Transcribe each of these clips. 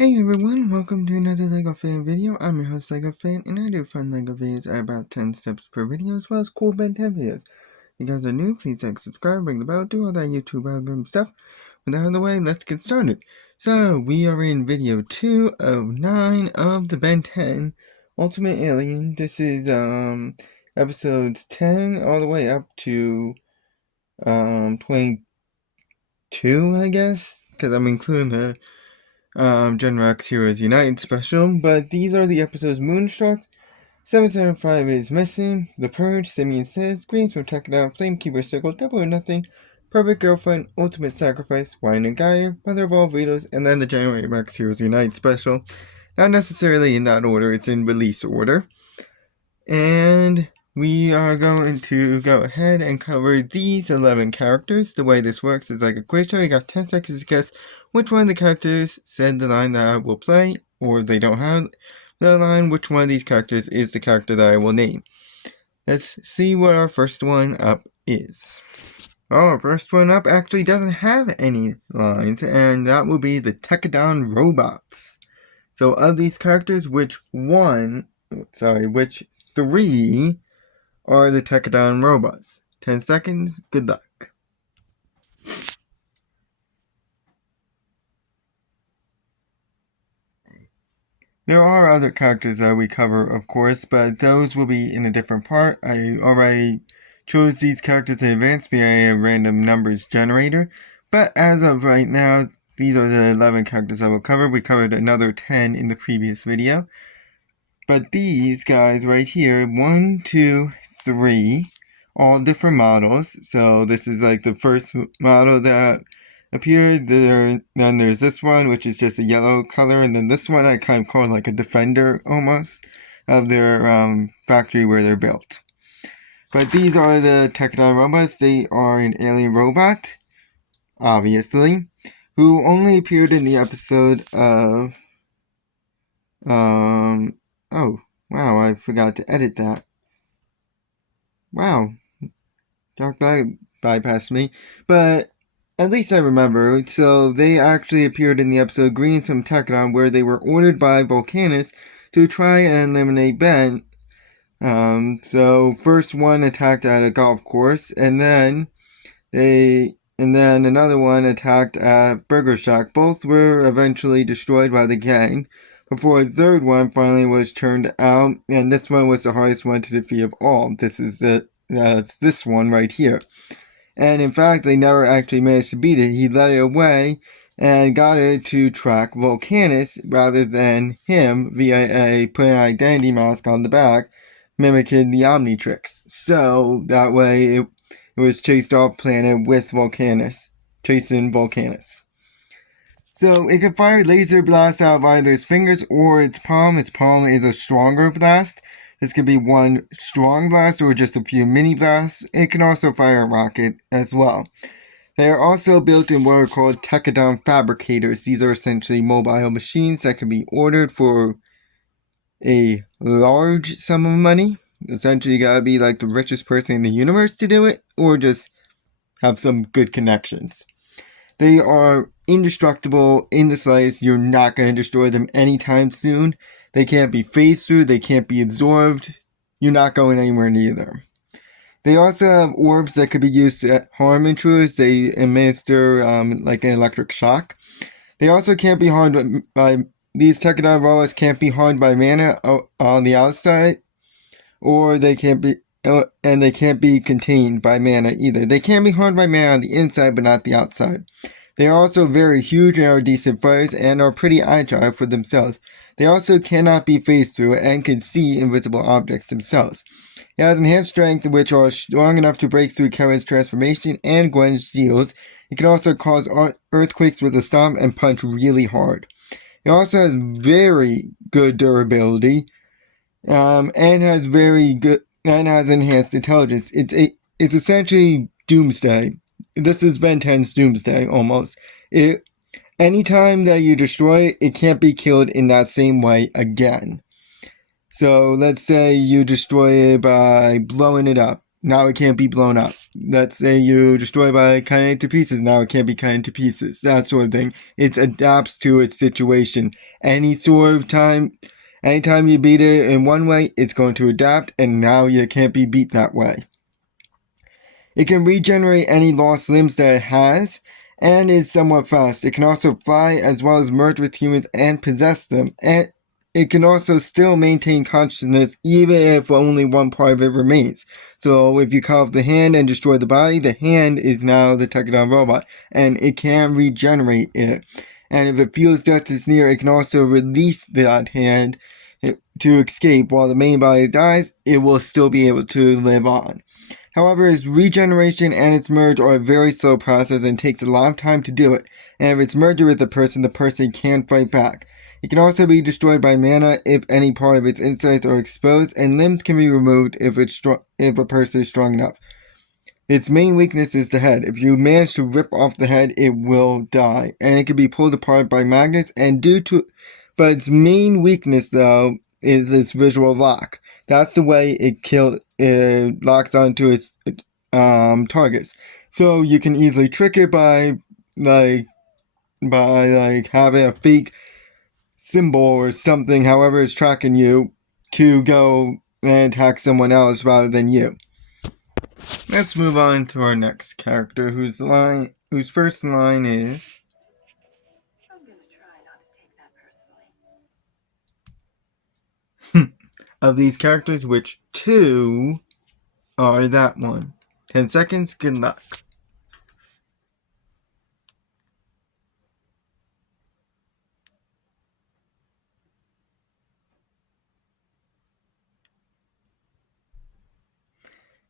Hey everyone, welcome to another LEGO fan video. I'm your host LEGO fan, and I do fun LEGO videos at about 10 steps per video, as well as cool Ben 10 videos. If you guys are new, please like, subscribe, ring the bell, do all that YouTube algorithm stuff. With that out of the way, let's get started. So, we are in video 2 of 9 of the Ben 10 Ultimate Alien. This is, episodes 10 all the way up to, 22, I guess? Because I'm including the Genrox Heroes Unite special, but these are the episodes Moonstruck, 775 is Missing, The Purge, Simian Says, Greens from Technadon, Flamekeeper Circle, Double or Nothing, Perfect Girlfriend, Ultimate Sacrifice, Wine and Gaia, Mother of All Vetoes, and then the Genrox Heroes Unite special. Not necessarily in that order, it's in release order. And we are going to go ahead and cover these 11 characters. The way this works is like a quiz show. You got 10 seconds to guess which one of the characters said the line that I will play, or if they don't have the line, which one of these characters is the character that I will name. Let's see what our first one up is. Well, our first one up actually doesn't have any lines, and that will be the Technadon Robots. So of these characters, which three are the Technadon Robots? 10 seconds, good luck. There are other characters that we cover, of course, but those will be in a different part. I already chose these characters in advance via a random numbers generator, but as of right now, these are the 11 characters I will cover. We covered another 10 in the previous video. But these guys right here, 1, 2, 3, all different models. So this is like the first model that appeared. Then there's this one, which is just a yellow color, and then this one I kind of call like a defender almost of their factory where they're built. But these are the Technadon Robots. They are an alien robot, obviously, who only appeared in the episode of oh, wow, I forgot to edit that. Wow. Dark bypassed me. But at least I remember. So they actually appeared in the episode Greens from Technadon, where they were ordered by Volcanus to try and eliminate Ben. So first one attacked at a golf course, and then another one attacked at Burger Shack. Both were eventually destroyed by the gang, before a third one finally was turned out, and this one was the hardest one to defeat of all. That's this one right here. And in fact, they never actually managed to beat it. He led it away and got it to track Volcanus rather than him via putting an identity mask on the back, mimicking the Omnitrix. So that way it was chased off planet with Volcanus, chasing Volcanus. So it can fire laser blasts out of either its fingers or its palm. Its palm is a stronger blast. This could be one strong blast or just a few mini blasts. It can also fire a rocket as well. They are also built in what are called Technadon fabricators. These are essentially mobile machines that can be ordered for a large sum of money. Essentially, you gotta be like the richest person in the universe to do it, or just have some good connections. They are indestructible in the slice. You're not going to destroy them anytime soon. They can't be phased through. They can't be absorbed. You're not going anywhere near them. They also have orbs that could be used to harm intruders. They administer like an electric shock. They also can't be harmed by these Technadon robots can't be harmed by mana on the outside, or they can't be. And they can't be contained by mana either. They can be harmed by mana on the inside, but not the outside. They are also very huge and are decent fighters and are pretty agile for themselves. They also cannot be phased through and can see invisible objects themselves. It has enhanced strength, which are strong enough to break through Kevin's transformation and Gwen's shields. It can also cause earthquakes with a stomp and punch really hard. It also has very good durability, and has enhanced intelligence. It's essentially Doomsday. This is Ben 10's Doomsday, almost. Anytime that you destroy it, it can't be killed in that same way again. So let's say you destroy it by blowing it up. now it can't be blown up. Let's say you destroy by cutting it to pieces, now it can't be cut into pieces. That sort of thing. It adapts to its situation. Anytime you beat it in one way, it's going to adapt, and now you can't be beat that way. It can regenerate any lost limbs that it has, and is somewhat fast. It can also fly as well as merge with humans and possess them, and it can also still maintain consciousness even if only one part of it remains. So if you cut off the hand and destroy the body, the hand is now the Technadon Robot, and it can regenerate it. And if it feels death is near, it can also release that hand to escape. While the main body dies, it will still be able to live on. However, its regeneration and its merge are a very slow process and takes a lot of time to do it, and if it's merged with the person can fight back. It can also be destroyed by mana if any part of its insides are exposed, and limbs can be removed if a person is strong enough. Its main weakness is the head. If you manage to rip off the head, it will die, and it can be pulled apart by magnets, but its main weakness, though, is its visual lock. That's the way it locks onto its targets. So you can easily trick it by having a fake symbol or something, however it's tracking you, to go and attack someone else rather than you. Let's move on to our next character, whose first line is, I'm gonna try not to take that personally. of these characters, which two are that one. 10 seconds, good luck.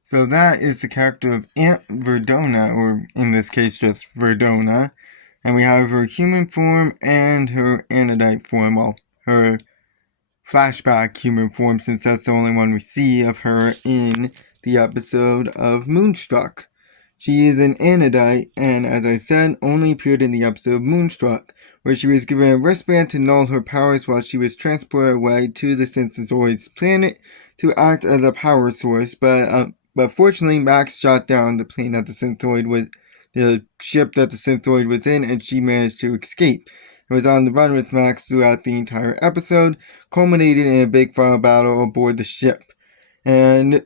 So that is the character of Aunt Verdona, or in this case just Verdona. And we have her human form and her anodite form, well, her flashback human form, since that's the only one we see of her in the episode of Moonstruck. She is an anodite, and as I said, only appeared in the episode of Moonstruck, where she was given a wristband to null her powers while she was transported away to the Synthezoid's planet to act as a power source, but fortunately Max shot down the ship that the Synthezoid was in, and she managed to escape. It was on the run with Max throughout the entire episode, culminated in a big final battle aboard the ship, and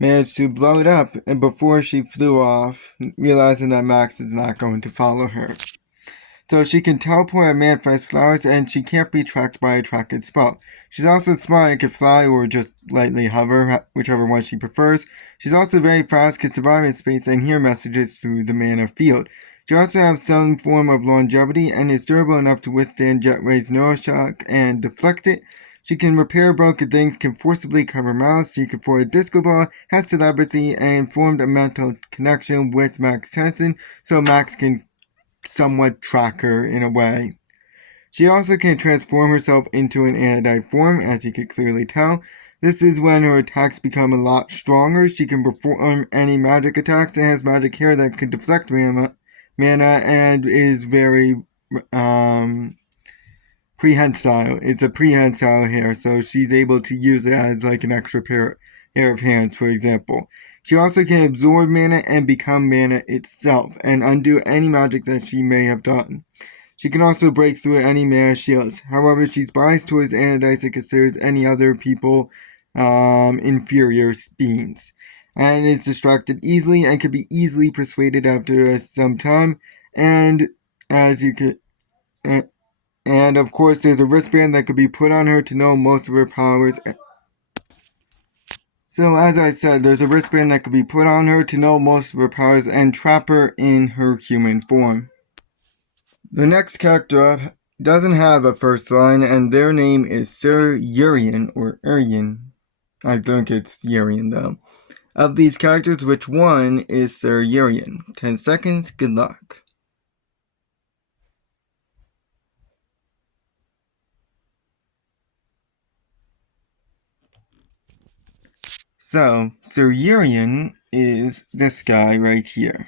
managed to blow it up, and before she flew off, realizing that Max is not going to follow her. So she can teleport and manifest flowers, and she can't be tracked by a tracking spell. She's also smart and can fly or just lightly hover, whichever one she prefers. She's also very fast, can survive in space, and hear messages through the mana field. She also has some form of longevity and is durable enough to withstand Jet Ray's neuroshock and deflect it. She can repair broken things, can forcibly cover mouths, she can throw a disco ball, has telepathy, and formed a mental connection with Max Tennyson, so Max can somewhat track her in a way. She also can transform herself into an anodite form, as you could clearly tell. This is when her attacks become a lot stronger. She can perform any magic attacks and has magic hair that can deflect mana and is very prehensile. It's a prehensile hair, so she's able to use it as like an extra pair of hands, for example. She also can absorb mana and become mana itself, and undo any magic that she may have done. She can also break through any mana shields. However, she's biased towards anodites and considers any other people inferior beings, and is distracted easily and can be easily persuaded after some time. And as you could, and of course, there's a wristband that could be put on her to know most of her powers. So as I said, there's a wristband that could be put on her to know most of her powers and trap her in her human form. The next character up doesn't have a first line, and their name is Sir Urien, or Urien. I think it's Urien, though. Of these characters, which one is Sir Urien? 10 seconds, good luck. So, Sir Urien is this guy right here.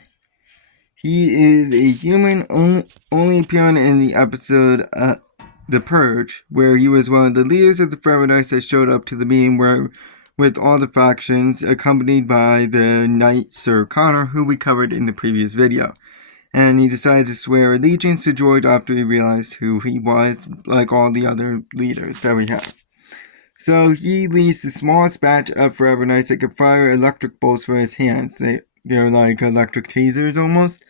He is a human only appearing in the episode The Purge, where he was one of the leaders of the Paradise that showed up to the meeting where with all the factions, accompanied by the knight Sir Connor, who we covered in the previous video. And he decided to swear allegiance to George after he realized who he was, like all the other leaders that we have. So he leads the smallest batch of Forever Knights that can fire electric bolts from his hands. They're like electric tasers almost.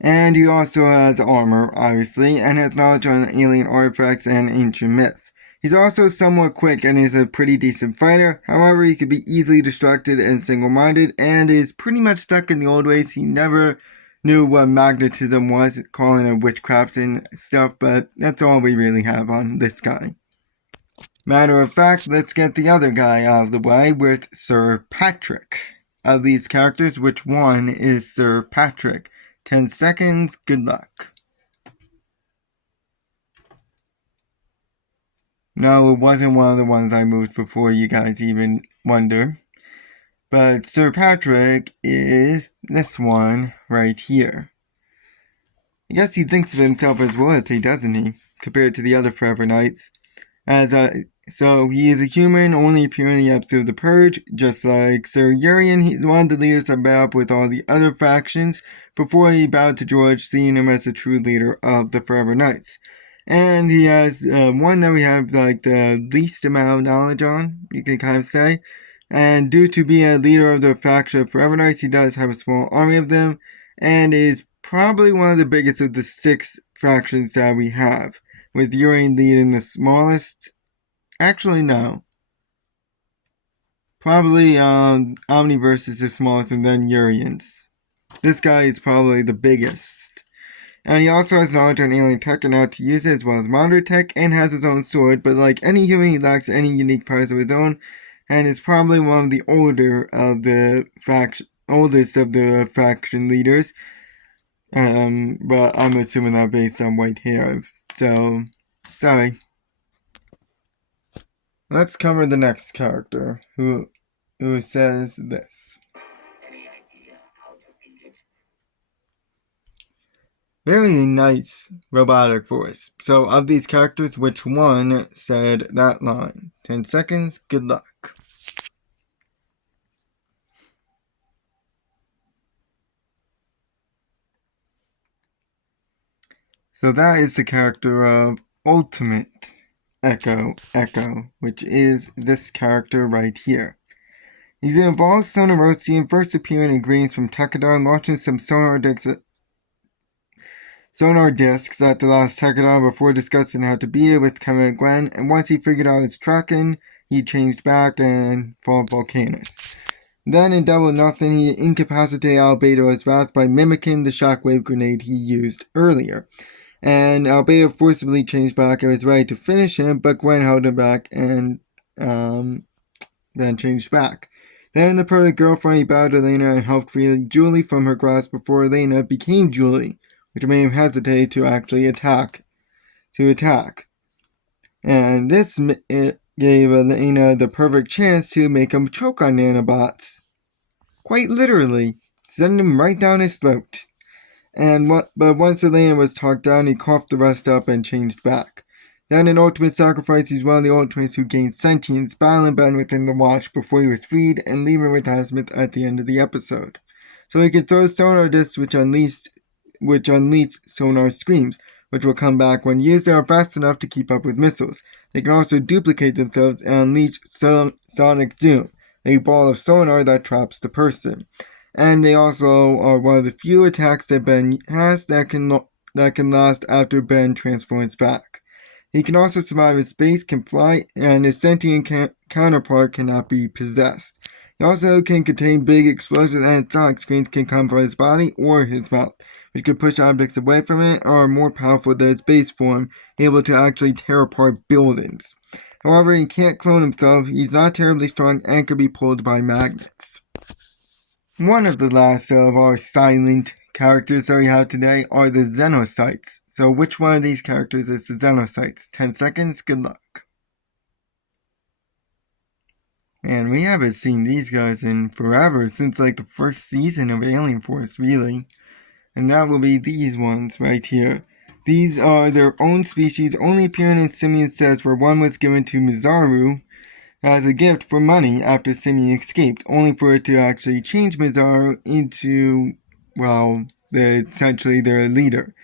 And he also has armor, obviously, and has knowledge on alien artifacts and ancient myths. He's also somewhat quick and is a pretty decent fighter. However, he can be easily distracted and single-minded, and is pretty much stuck in the old ways. He never knew what magnetism was, calling it witchcraft and stuff, but that's all we really have on this guy. Matter of fact, let's get the other guy out of the way with Sir Patrick. Of these characters, which one is Sir Patrick? 10 seconds, good luck. No, it wasn't one of the ones I moved before you guys even wonder. But Sir Patrick is this one right here. I guess he thinks of himself as royalty, doesn't he? Compared to the other Forever Knights. So he is a human, only appearing in the episode of The Purge, just like Sir Urien. He's one of the leaders that met up with all the other factions before he bowed to George, seeing him as the true leader of the Forever Knights. And he has one that we have like the least amount of knowledge on, you can kind of say. And due to being a leader of the faction of Forever Knights, he does have a small army of them, and is probably one of the biggest of the 6 factions that we have, with Urien leading the smallest. Actually, no. Probably Omniverse is the smallest, and then Urien's. This guy is probably the biggest. And he also has knowledge on alien tech and how to use it, as well as modern tech, and has his own sword, but like any human, he lacks any unique powers of his own, and is probably one of the oldest of the faction leaders. But I'm assuming that based on white hair. So, sorry. Let's cover the next character, who says this. Very nice robotic voice. So, of these characters, which one said that line? 10 seconds, good luck. So that is the character of Ultimate Echo, which is this character right here. He's an evolved Sonorosian, first appearing in greens from Technadon, launching some sonar discs at the last Technadon before discussing how to beat it with Kevin and Gwen, and once he figured out his tracking, he changed back and fought Volcanus. Then in Double Nothing, he incapacitated Albedo's wrath by mimicking the shockwave grenade he used earlier. And Albedo forcibly changed back and was ready to finish him, but Gwen held him back and then changed back. Then the perfect girlfriend, he bowed to Elena and helped free Julie from her grasp before Elena became Julie, which made him hesitate to actually attack. And this gave Elena the perfect chance to make him choke on nanobots. Quite literally, send him right down his throat. But once Elena was talked down, he coughed the rest up and changed back. Then in Ultimate Sacrifice, he's one of the Ultimates who gained sentience, battling Ben within the Watch before he was freed, and leaving with Hazmat at the end of the episode. So he could throw sonar discs which unleash sonar screams, which will come back when used and are fast enough to keep up with missiles. They can also duplicate themselves and unleash sonic zoom, a ball of sonar that traps the person. And they also are one of the few attacks that Ben has that can last after Ben transforms back. He can also survive in space, can fly, and his sentient counterpart cannot be possessed. He also can contain big explosions, and sonic screens can come from his body or his mouth, which can push objects away from it, or are more powerful than his base form, able to actually tear apart buildings. However, he can't clone himself, he's not terribly strong, and can be pulled by magnets. One of the last of our silent characters that we have today are the Xenocytes. So which one of these characters is the Xenocytes? 10 seconds, good luck. Man, we haven't seen these guys in forever, since like the first season of Alien Force, really. And that will be these ones right here. These are their own species, only appearing in Simian sets where one was given to Mizaru, as a gift for money after Simian escaped, only for it to actually change Mizaru into, well, essentially their leader.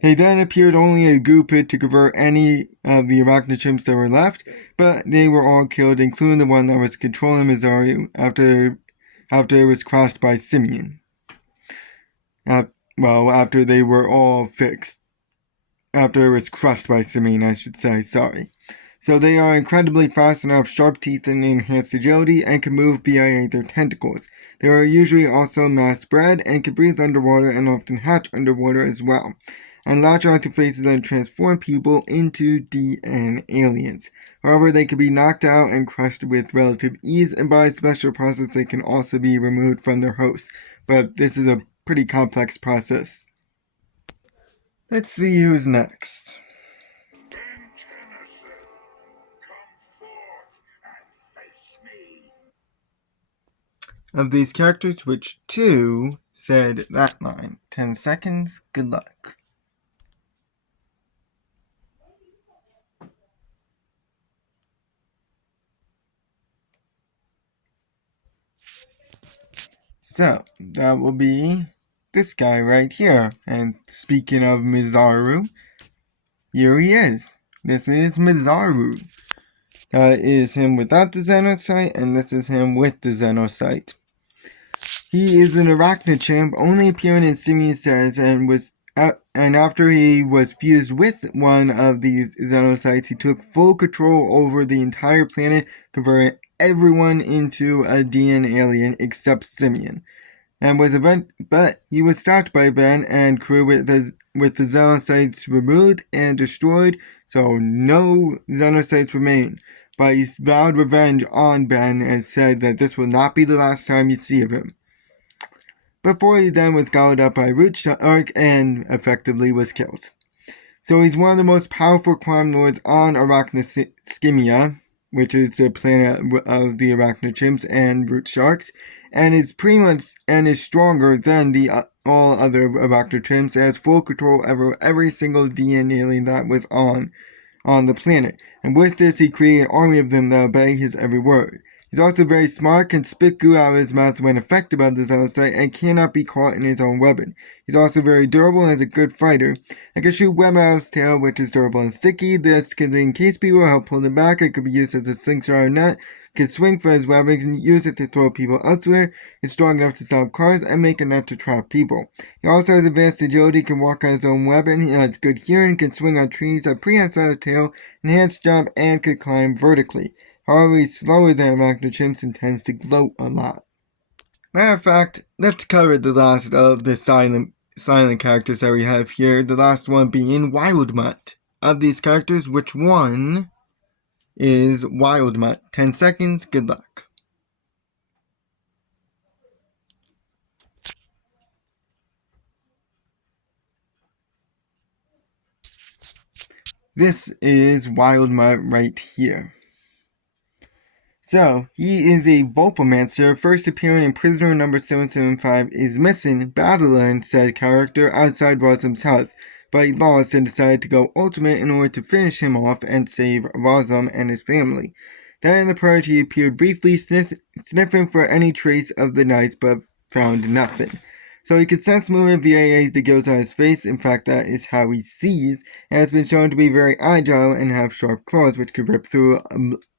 They then appeared only a goo pit to convert any of the arachnochimps that were left, but they were all killed, including the one that was controlling Mizaru after it was crushed by Simian. After they were all fixed. After it was crushed by Simian, I should say, sorry. So they are incredibly fast and have sharp teeth and enhanced agility and can move via their tentacles. They are usually also mass bred and can breathe underwater and often hatch underwater as well, and latch onto faces and transform people into DN aliens. However, they can be knocked out and crushed with relative ease, and by a special process they can also be removed from their hosts. But this is a pretty complex process. Let's see who's next. Of these characters, which two said that line? 10 seconds, good luck. So, that will be this guy right here. And speaking of Mizaru, here he is. This is Mizaru. That is him without the Xenocyte, and this is him with the Xenocyte. He is an arachnochimp, only appearing in Simian cells, and after he was fused with one of these Xenocytes, he took full control over the entire planet, converting everyone into a DN alien except Simian. But he was stopped by Ben and crew with the Xenocytes removed and destroyed, so no Xenocytes remain. But he vowed revenge on Ben and said that this will not be the last time you see of him. Before he then was gobbled up by Root Shark and effectively was killed. So he's one of the most powerful crime lords on Arachnoskimia, which is the planet of the arachnochimps and root sharks, and is stronger than the all other arachnochimps, and has full control over every single DN alien that was on the planet. And with this, he created an army of them that obey his every word. He's also very smart, can spit goo out of his mouth when affected by the Xenocyte, and cannot be caught in his own weapon. He's also very durable and is a good fighter, and can shoot web out of his tail, which is durable and sticky. This can encase people, help pull them back, and can be used as a slingshot or net. Can swing for his weapon, can use it to throw people elsewhere. It's strong enough to stop cars and make a net to trap people. He also has advanced agility, can walk on his own weapon. He has good hearing, can swing on trees, a prehensile tail, enhanced jump, and can climb vertically. However, he's slower than arachnochimps and tends to gloat a lot. Matter of fact, let's cover the last of the silent characters that we have here, the last one being Wildmutt. Of these characters, which one is Wildmutt? 10 seconds, good luck. This is Wildmutt right here. So, he is a Volpomancer, first appearing in Prisoner number 775 is missing, battling said character outside Rosum's house, but he lost and decided to go ultimate in order to finish him off and save Rosum and his family. Then in the purge he appeared briefly, sniffing for any trace of the knights, but found nothing. So he can sense movement via the gills on his face. In fact, that is how he sees, and has been shown to be very agile and have sharp claws which could rip through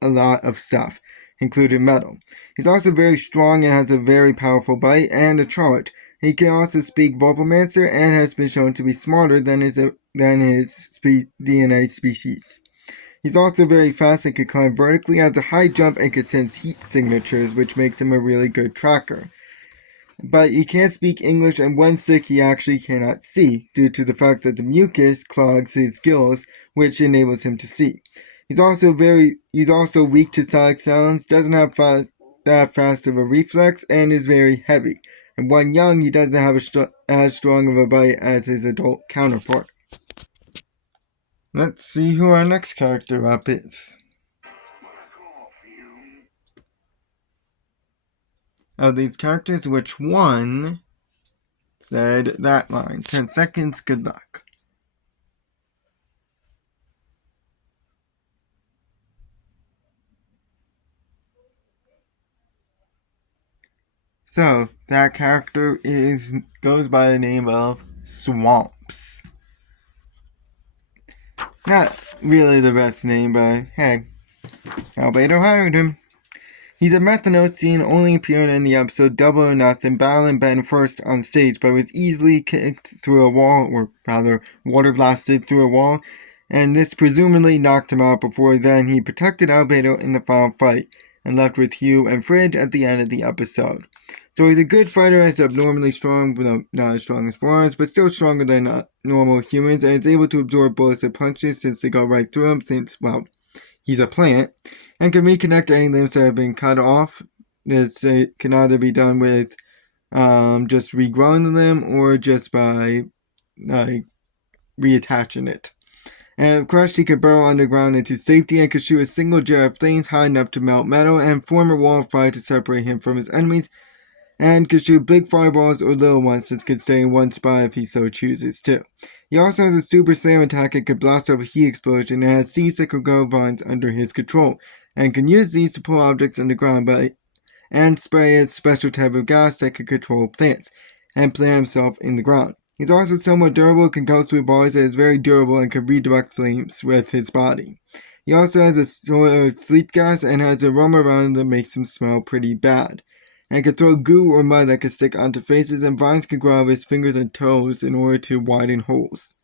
a lot of stuff, including metal. He's also very strong and has a very powerful bite and a charge. He can also speak Volpomancer and has been shown to be smarter than his DNA species. He's also very fast and can climb vertically, has a high jump, and can sense heat signatures, which makes him a really good tracker. But he can't speak English, and when sick he actually cannot see, due to the fact that the mucus clogs his gills, which enables him to see. He's also weak to sonic sounds, doesn't have that fast of a reflex, and is very heavy. And when young, he doesn't have as strong of a bite as his adult counterpart. Let's see who our next character up is. Of these characters, which one said that line? 10 seconds, good luck. So that character goes by the name of Swamps. Not really the best name, but hey, Albedo hired him. He's a methanol scene only appearing in the episode Double or Nothing, battling Ben first on stage, but was easily kicked through a wall, or rather, water blasted through a wall, and this presumably knocked him out. Before then, he protected Albedo in the final fight, and left with Hugh and Fridge at the end of the episode. So he's a good fighter, is abnormally strong, not as strong as foreigners, but still stronger than normal humans, and is able to absorb bullets and punches since they go right through him, since, well, he's a plant, and can reconnect any limbs that have been cut off. This can either be done with just regrowing the limb or just by reattaching it. And of course, he could burrow underground into safety and could shoot a single jet of flames high enough to melt metal and form a wall of fire to separate him from his enemies, and could shoot big fireballs or little ones that could stay in one spot if he so chooses to. He also has a super slam attack that could blast off a heat explosion and has seeds that could grow vines under his control, and can use these to pull objects underground and spray a special type of gas that could control plants, and plant himself in the ground. He's also somewhat durable, can go through bars that is very durable, and can redirect flames with his body. He also has a sort of sleep gas and has a aroma around him that makes him smell pretty bad, and can throw goo or mud that can stick onto faces, and vines can grow out of his fingers and toes in order to widen holes.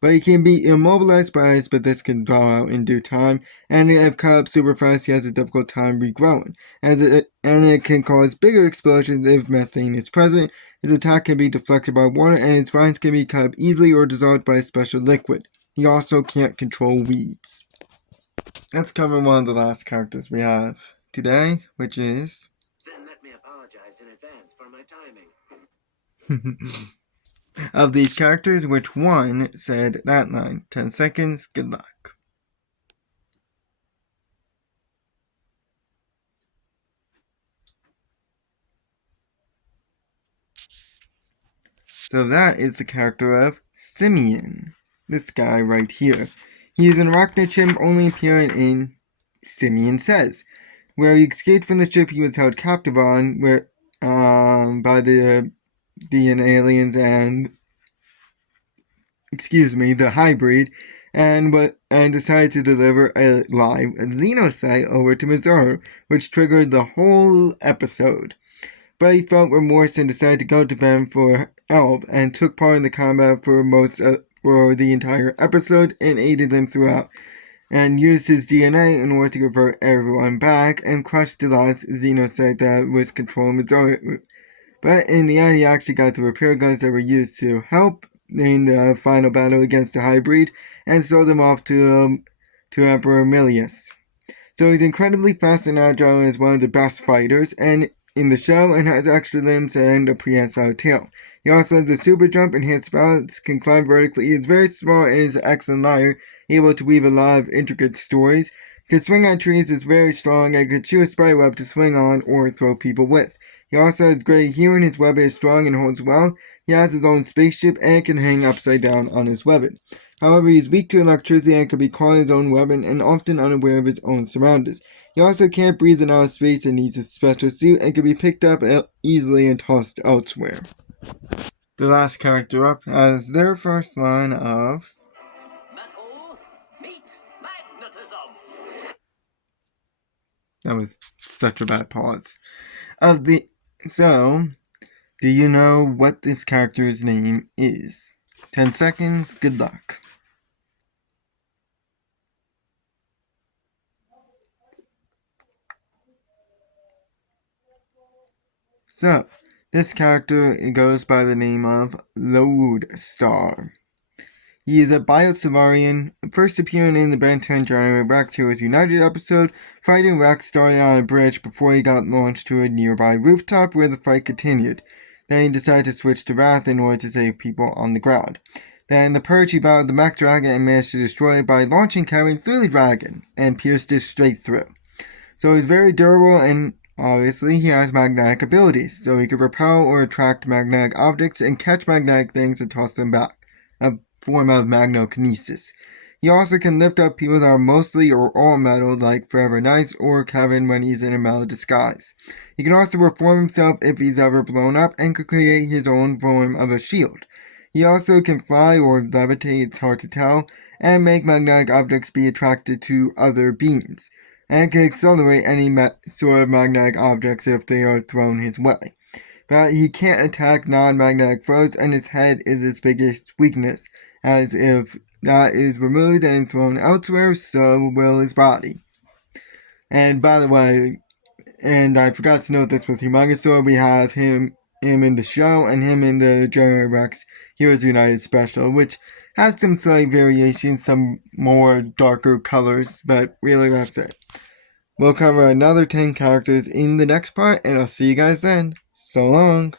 But he can be immobilized by ice, but this can thaw out in due time, and if cut up super fast, he has a difficult time regrowing, and it can cause bigger explosions if methane is present. His attack can be deflected by water, and his vines can be cut up easily or dissolved by a special liquid. He also can't control weeds. Let's cover one of the last characters we have today, which is... Then let me apologize in advance for my timing. Of these characters, which one said that line? 10 seconds, good luck. So that is the character of Simian. This guy right here. He is an arachnid chimp only appearing in Simian Says, where he escaped from the ship he was held captive on by the aliens and the hybrid, and decided to deliver a live Xenocyte over to Mizaru, which triggered the whole episode. But he felt remorse and decided to go to Ben for help, and took part in the combat for the entire episode, and aided them throughout, and used his DNA in order to convert everyone back, and crushed the last Xenocyte that was controlling Mizaru. But in the end, he actually got the repair guns that were used to help in the final battle against the hybrid, and sold them off to Emperor Milius. So he's incredibly fast and agile, and is one of the best fighters in the show, and has extra limbs and a prehensile tail. He also has a super jump, enhanced balance, can climb vertically. He is very smart and is an excellent liar, able to weave a lot of intricate stories. Can swing on trees, is very strong, and can shoot a spider web to swing on or throw people with. He also has great hearing, his weapon is strong and holds well. He has his own spaceship and can hang upside down on his weapon. However, he is weak to electricity and can be caught in his own weapon and often unaware of his own surroundings. He also can't breathe in outer space and needs a special suit, and can be picked up easily and tossed elsewhere. The last character up has their first line of... Metal, meet magnetism. That was such a bad pause. So, do you know what this character's name is? 10 seconds, good luck. So, this character goes by the name of Lodestar. He is a Biosavarian, first appearing in the Ben 10 January Rex Heroes United episode, fighting Rex starting on a bridge before he got launched to a nearby rooftop where the fight continued. Then he decided to switch to Wrath in order to save people on the ground. Then the Purge, he battled the Mech Dragon and managed to destroy it by launching Kevin through the dragon and pierced it straight through. So he's very durable, and obviously he has magnetic abilities, so he can repel or attract magnetic objects and catch magnetic things and toss them back, a form of magnokinesis. He also can lift up people that are mostly or all metal, like Forever Nice or Kevin when he's in a metal disguise. He can also reform himself if he's ever blown up and could create his own form of a shield. He also can fly or levitate, it's hard to tell, and make magnetic objects be attracted to other beams, and can accelerate any sort of magnetic objects if they are thrown his way. But he can't attack non-magnetic foes, and his head is his biggest weakness, as if that is removed and thrown elsewhere, so will his body. And by the way, and I forgot to note this with Humongousaur, we have him in the show and him in the General Rex Heroes United special, which has some slight variations, some more darker colors, but really that's it. We'll cover another 10 characters in the next part, and I'll see you guys then. So long!